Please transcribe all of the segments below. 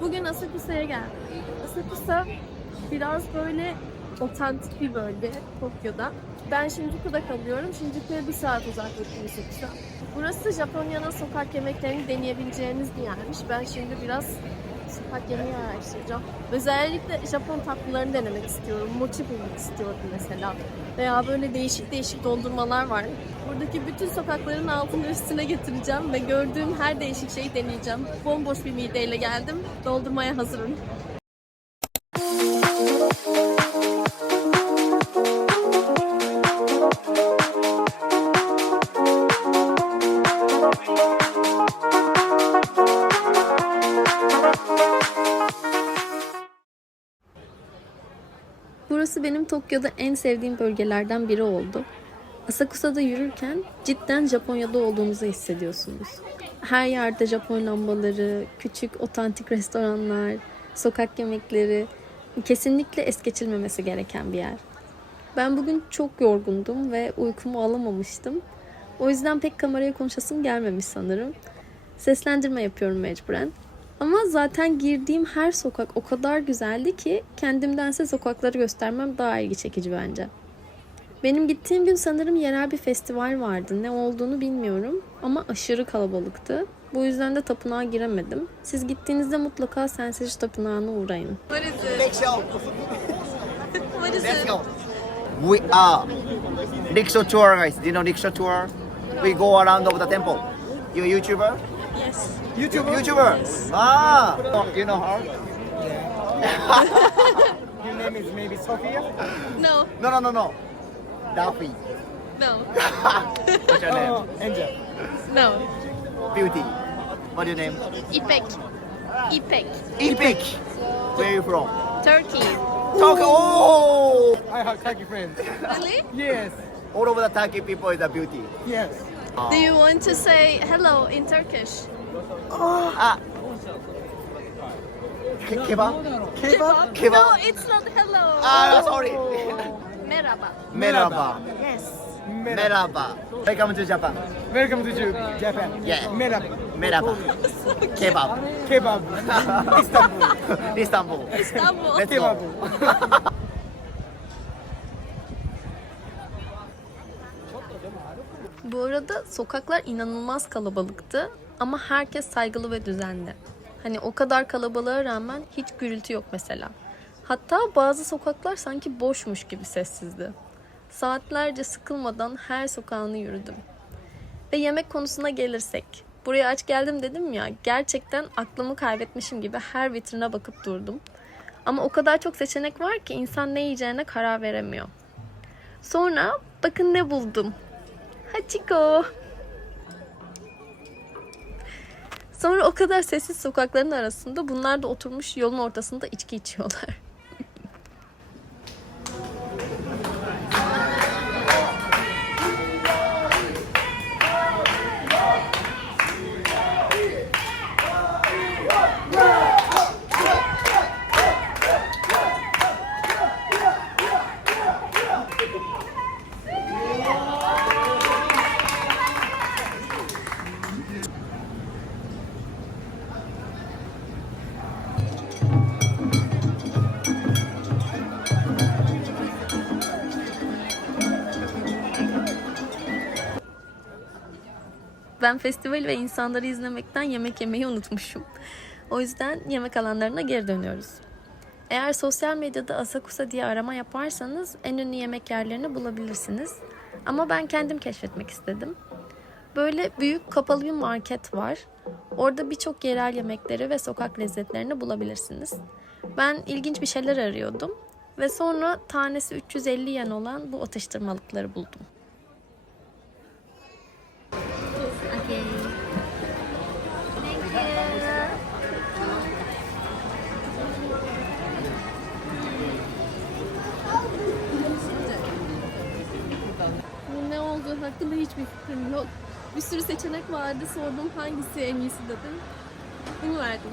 Bugün Asakusa'ya geldim. Asakusa biraz böyle otantik bir bölge Tokyo'da. Ben Shinjuku'da kalıyorum. Shinjuku'ya 1 saat uzaklıkta Asakusa. Burası Japonya'nın sokak yemeklerini deneyebileceğiniz bir yermiş. Ben şimdi biraz sokak yemeği araştıracağım. Özellikle Japon tatlılarını denemek istiyorum. Mochi bulmak istiyorum mesela. Veya böyle değişik değişik dondurmalar var. Buradaki bütün sokakların altını üstüne getireceğim ve gördüğüm her değişik şeyi deneyeceğim. Bomboş bir mideyle geldim. Doldurmaya hazırım. Burası benim Tokyo'da en sevdiğim bölgelerden biri oldu. Asakusa'da yürürken cidden Japonya'da olduğunuzu hissediyorsunuz. Her yerde Japon lambaları, küçük otantik restoranlar, sokak yemekleri, kesinlikle es geçilmemesi gereken bir yer. Ben bugün çok yorgundum ve uykumu alamamıştım. O yüzden pek kameraya konuşasım gelmemiş sanırım. Seslendirme yapıyorum mecburen. Ama zaten girdiğim her sokak o kadar güzeldi ki kendimdense sokakları göstermem daha ilgi çekici bence. Benim gittiğim gün sanırım yerel bir festival vardı. Ne olduğunu bilmiyorum ama aşırı kalabalıktı. Bu yüzden de tapınağa giremedim. Siz gittiğinizde mutlaka Senseji Tapınağı'na uğrayın. What is it? Next show. What is Let's it? go. We are Rickshaw tour, guys. Do you know Rickshaw tour? We go around of the temple. You a YouTuber? Yes. YouTuber. Ah, you know her? Your name is maybe Sophia? No. No. Daffy. No. What's your name? Oh, Angel. No. Beauty. What's your name? İpek. İpek. Ipek. Where are you from? Turkey. Turkey. Oh! I have Turkey friends. Really? Yes. All over the Turkey people is a beauty. Yes. Do you want to say hello in Turkish? Ah. Kebab? Kebab? No, it's not hello. Ah, sorry. Merhaba. Merhaba. Yes. Merhaba. Welcome to Japan. Welcome to Japan. Yeah. Merhaba. Merhaba. Kebab. Kebab. Istanbul. Istanbul. İstanbul. Let's Kebab. go. Bu arada sokaklar inanılmaz kalabalıktı ama herkes saygılı ve düzenli. Hani o kadar kalabalığa rağmen hiç gürültü yok mesela. Hatta bazı sokaklar sanki boşmuş gibi sessizdi. Saatlerce sıkılmadan her sokağını yürüdüm. Ve yemek konusuna gelirsek. Buraya aç geldim dedim ya, gerçekten aklımı kaybetmişim gibi her vitrine bakıp durdum. Ama o kadar çok seçenek var ki insan ne yiyeceğine karar veremiyor. Sonra bakın ne buldum. Hachiko. Sonra o kadar sessiz sokakların arasında bunlar da oturmuş yolun ortasında içki içiyorlar. Ben festival ve insanları izlemekten yemek yemeyi unutmuşum. O yüzden yemek alanlarına geri dönüyoruz. Eğer sosyal medyada Asakusa diye arama yaparsanız en ünlü yemek yerlerini bulabilirsiniz. Ama ben kendim keşfetmek istedim. Böyle büyük kapalı bir market var. Orada birçok yerel yemekleri ve sokak lezzetlerini bulabilirsiniz. Ben ilginç bir şeyler arıyordum ve sonra tanesi 350 yen olan bu atıştırmalıkları buldum. Okay. Thank Bu ne olduğu hakkında hiçbir fikrim yok. Bir sürü seçenek vardı. Sordum hangisi en iyisi dedim. Bunu verdim.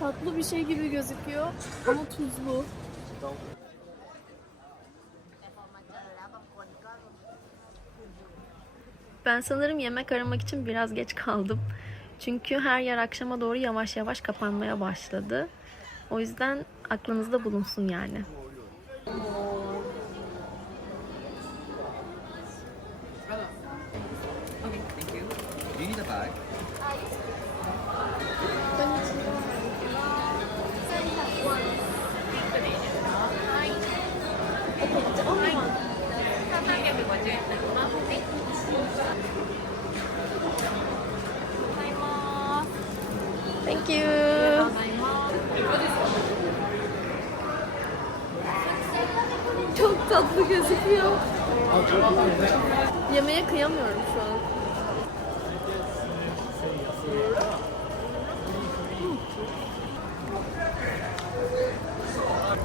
Tatlı bir şey gibi gözüküyor ama tuzlu. Ben sanırım yemek aramak için biraz geç kaldım. Çünkü her yer akşama doğru yavaş yavaş kapanmaya başladı. O yüzden aklınızda bulunsun yani. Do you need a bag? Thank you. Çok tatlı gözüküyor. Yemeğe kıyamıyorum şu an.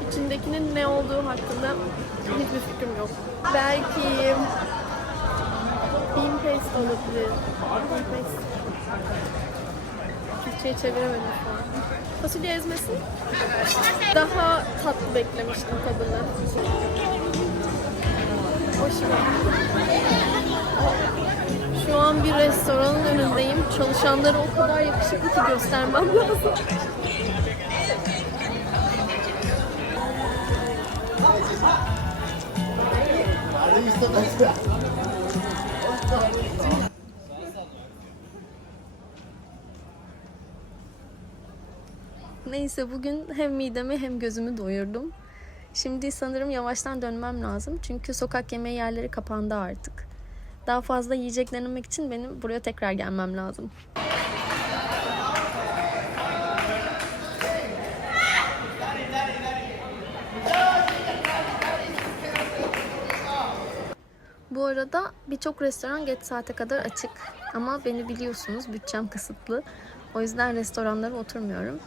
İçindekinin ne olduğu hakkında hiçbir fikrim yok. Belki bean paste olabilir. Bean paste. Türkçe'ye çeviremedim şu an. Fasulye ezmesi. Daha tatlı beklemiştim tadını. Hoşuma. Şu an bir restoranın önündeyim. Çalışanları o kadar yakışıklı ki göstermem lazım. Neyse bugün hem midemi hem gözümü doyurdum. Şimdi sanırım yavaştan dönmem lazım. Çünkü sokak yemeği yerleri kapandı artık. Daha fazla yiyecek denemek için benim buraya tekrar gelmem lazım. Bu arada birçok restoran geç saate kadar açık. Ama beni biliyorsunuz, bütçem kısıtlı. O yüzden restoranlara oturmuyorum.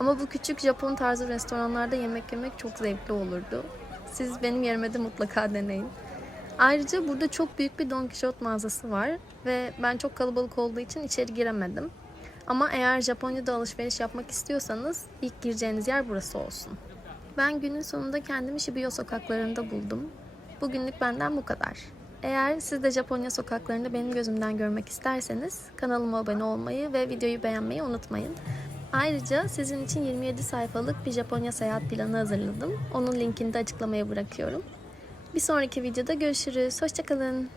Ama bu küçük Japon tarzı restoranlarda yemek yemek çok zevkli olurdu. Siz benim yerime de mutlaka deneyin. Ayrıca burada çok büyük bir Don Quixote mağazası var ve ben çok kalabalık olduğu için içeri giremedim. Ama eğer Japonya'da alışveriş yapmak istiyorsanız ilk gireceğiniz yer burası olsun. Ben günün sonunda kendimi Shibuya sokaklarında buldum. Bugünlük benden bu kadar. Eğer siz de Japonya sokaklarını benim gözümden görmek isterseniz kanalıma abone olmayı ve videoyu beğenmeyi unutmayın. Ayrıca sizin için 27 sayfalık bir Japonya seyahat planı hazırladım. Onun linkini de açıklamaya bırakıyorum. Bir sonraki videoda görüşürüz. Hoşça kalın.